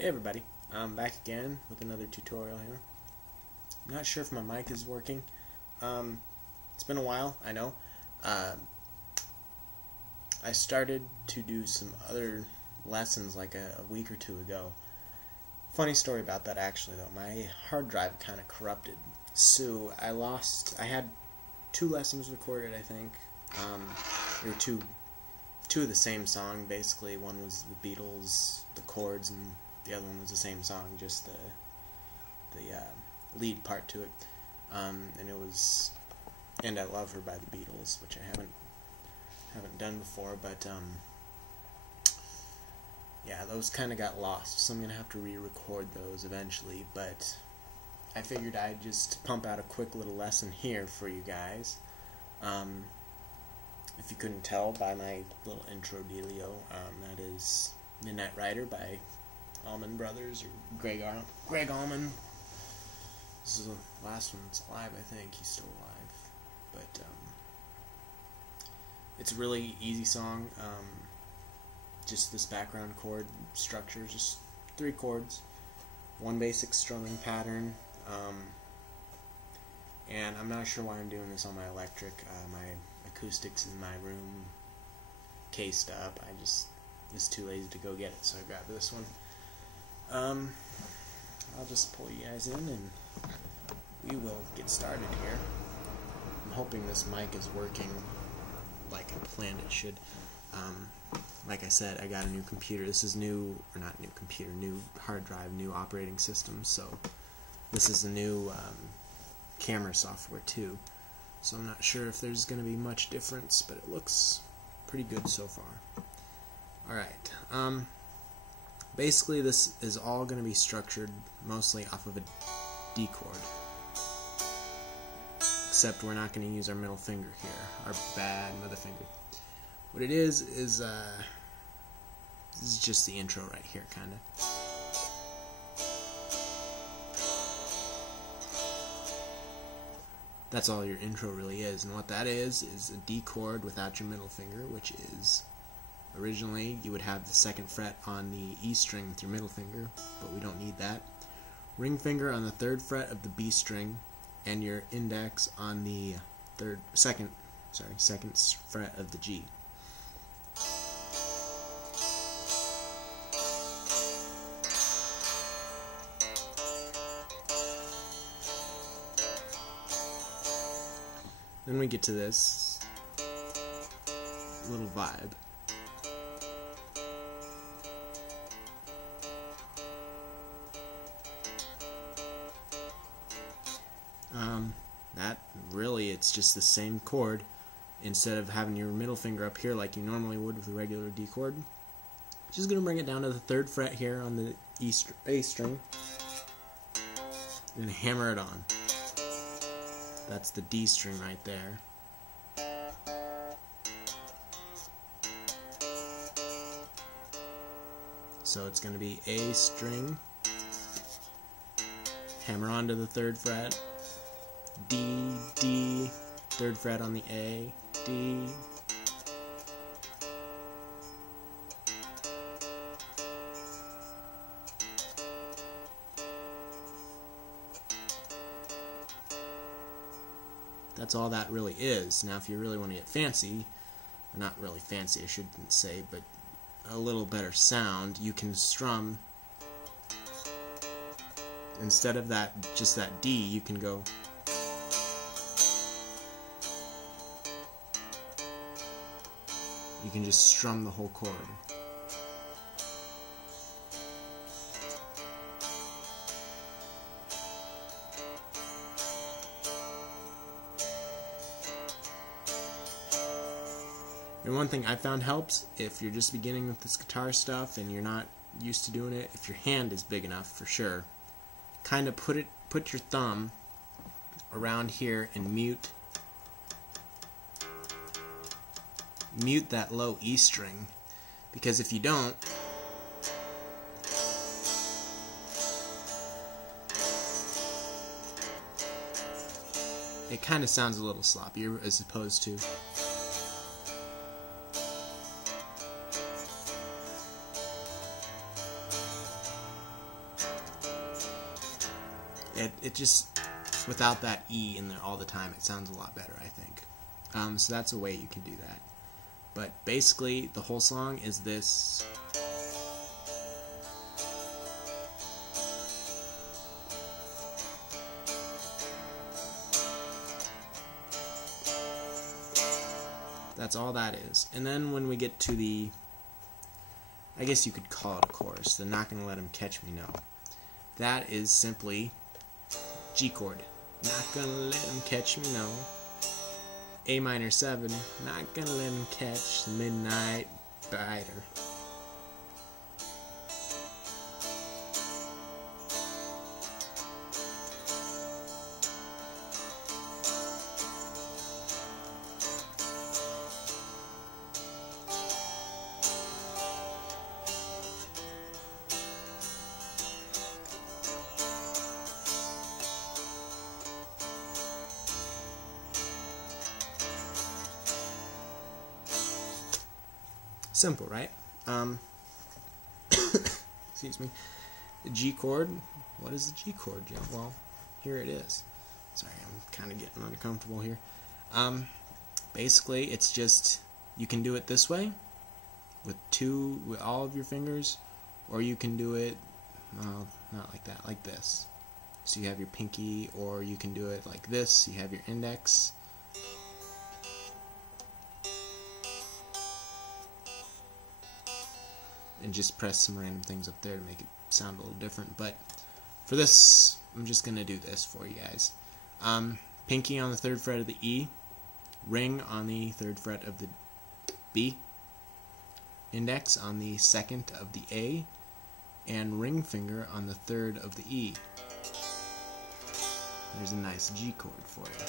Hey everybody, I'm back again with another tutorial here. I'm not sure if my mic is working. It's been a while, I know. I started to do some other lessons like a week or two ago. Funny story about that actually though. My hard drive kind of corrupted. So I had 2 lessons recorded, I think. There were two of the same song basically. One was the Beatles, the chords, and the other one was the same song, just the lead part to it. And it was "And I Love Her" by the Beatles, which I haven't done before, but yeah, those kind of got lost, so I'm gonna have to re-record those eventually. But I figured I'd just pump out a quick little lesson here for you guys. If you couldn't tell by my little intro dealio, that is Midnight Rider by Allman Brothers, or Greg Allman. This is the last one that's alive, I think. He's still alive. But it's a really easy song. Just this background chord structure, just 3 chords, 1 basic strumming pattern. And I'm not sure why I'm doing this on my electric. My acoustics in my room cased up. I just was too lazy to go get it, so I grabbed this one. I'll just pull you guys in and we will get started here. I'm hoping this mic is working like I planned it should. Like I said, I got a new computer. This is new hard drive, new operating system, so this is a new camera software too. So I'm not sure if there's going to be much difference, but it looks pretty good so far. Alright, basically this is all going to be structured mostly off of a D chord. Except we're not going to use our middle finger here, our bad middle finger. What it is this is just the intro right here, kind of. That's all your intro really is, and what that is a D chord without your middle finger, which is, originally you would have the 2nd fret on the E string with your middle finger, but we don't need that. Ring finger on the 3rd fret of the B string, and your index on the 2nd fret of the G. Then we get to this little vibe. That really, it's just the same chord. Instead of having your middle finger up here like you normally would with a regular D chord, just going to bring it down to the 3rd fret here on the A string and hammer it on. That's the D string right there. So it's going to be A string, hammer onto the 3rd fret, D, D, 3rd fret on the A, D. That's all that really is. Now if you really want to get fancy, or not really fancy I shouldn't say, but a little better sound, you can strum, instead of just that D, you can go, you can just strum the whole chord. And one thing I found helps, if you're just beginning with this guitar stuff and you're not used to doing it, if your hand is big enough, for sure, kind of put your thumb around here and mute that low E string, because if you don't, it kind of sounds a little sloppier as opposed to it just, without that E in there all the time, it sounds a lot better, I think. So that's a way you can do that. But basically, the whole song is this. That's all that is. And then when we get to the, I guess you could call it a chorus, the Not Gonna Let Him Catch Me No. That is simply G chord. Not gonna let him catch me no. A minor 7. Not gonna let him catch the midnight biter. Simple, right? Excuse me. The G chord. What is the G chord, Joe? Well, here it is. Sorry, I'm kind of getting uncomfortable here. Basically, it's just, you can do it this way with all of your fingers, or you can do it, well, not like that, like this. So you have your pinky, or you can do it like this. You have your index. And just press some random things up there to make it sound a little different. But for this, I'm just going to do this for you guys. Pinky on the 3rd fret of the E, ring on the 3rd fret of the B, index on the 2nd of the A, and ring finger on the 3rd of the E. There's a nice G chord for you.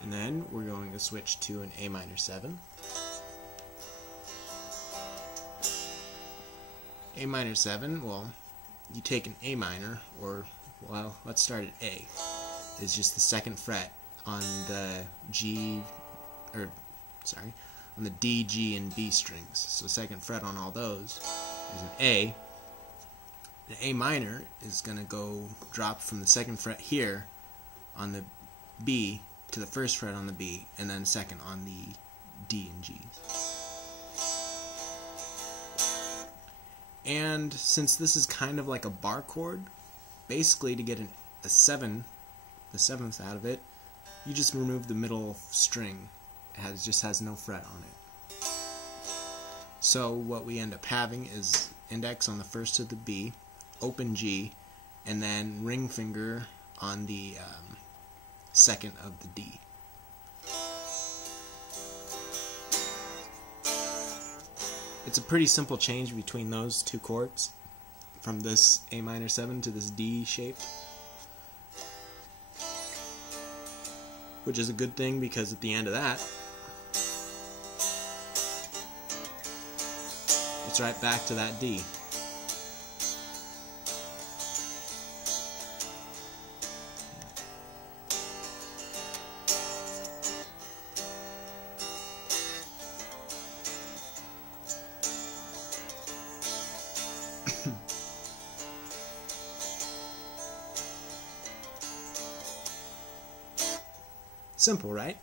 And then we're going to switch to an A minor 7. A minor 7, well, you take an A minor, or, well, let's start at A. It's just the 2nd fret on the G, or, sorry, on the D, G, and B strings. So 2nd fret on all those is an A. The A minor is going to go drop from the 2nd fret here on the B to the 1st fret on the B, and then 2nd on the D and G. And since this is kind of like a bar chord, basically to get a 7, the 7th out of it, you just remove the middle string. It just has no fret on it. So what we end up having is index on the 1st of the B, open G, and then ring finger on the 2nd of the D. It's a pretty simple change between those two chords, from this A minor 7 to this D shape, which is a good thing because at the end of that, it's right back to that D. Simple, right?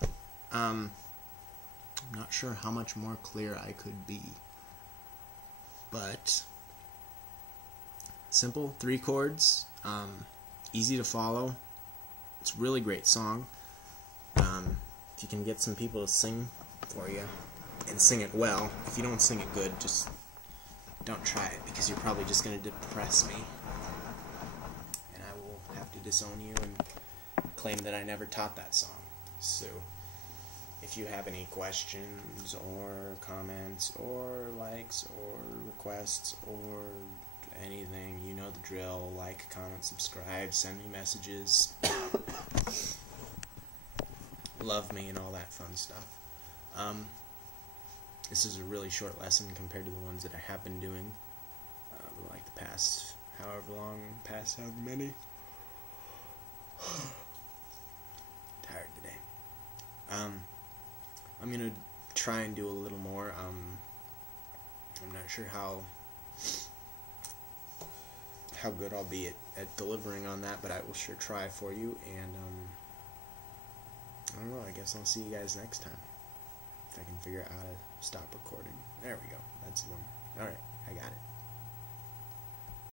I'm not sure how much more clear I could be, but simple, 3 chords, easy to follow. It's a really great song. If you can get some people to sing for you and sing it well, if you don't sing it good, just don't try it, because you're probably just going to depress me, and I will have to disown you and claim that I never taught that song. So, if you have any questions or comments or likes or requests or anything, you know the drill. Like, comment, subscribe, send me messages, love me, and all that fun stuff. This is a really short lesson compared to the ones that I have been doing, like the past however long, past however many. Tired today. I'm gonna try and do a little more. I'm not sure how good I'll be at delivering on that, but I will sure try for you, and I don't know, I guess I'll see you guys next time. If I can figure out how to stop recording. There we go. That's the one. Alright, I got it.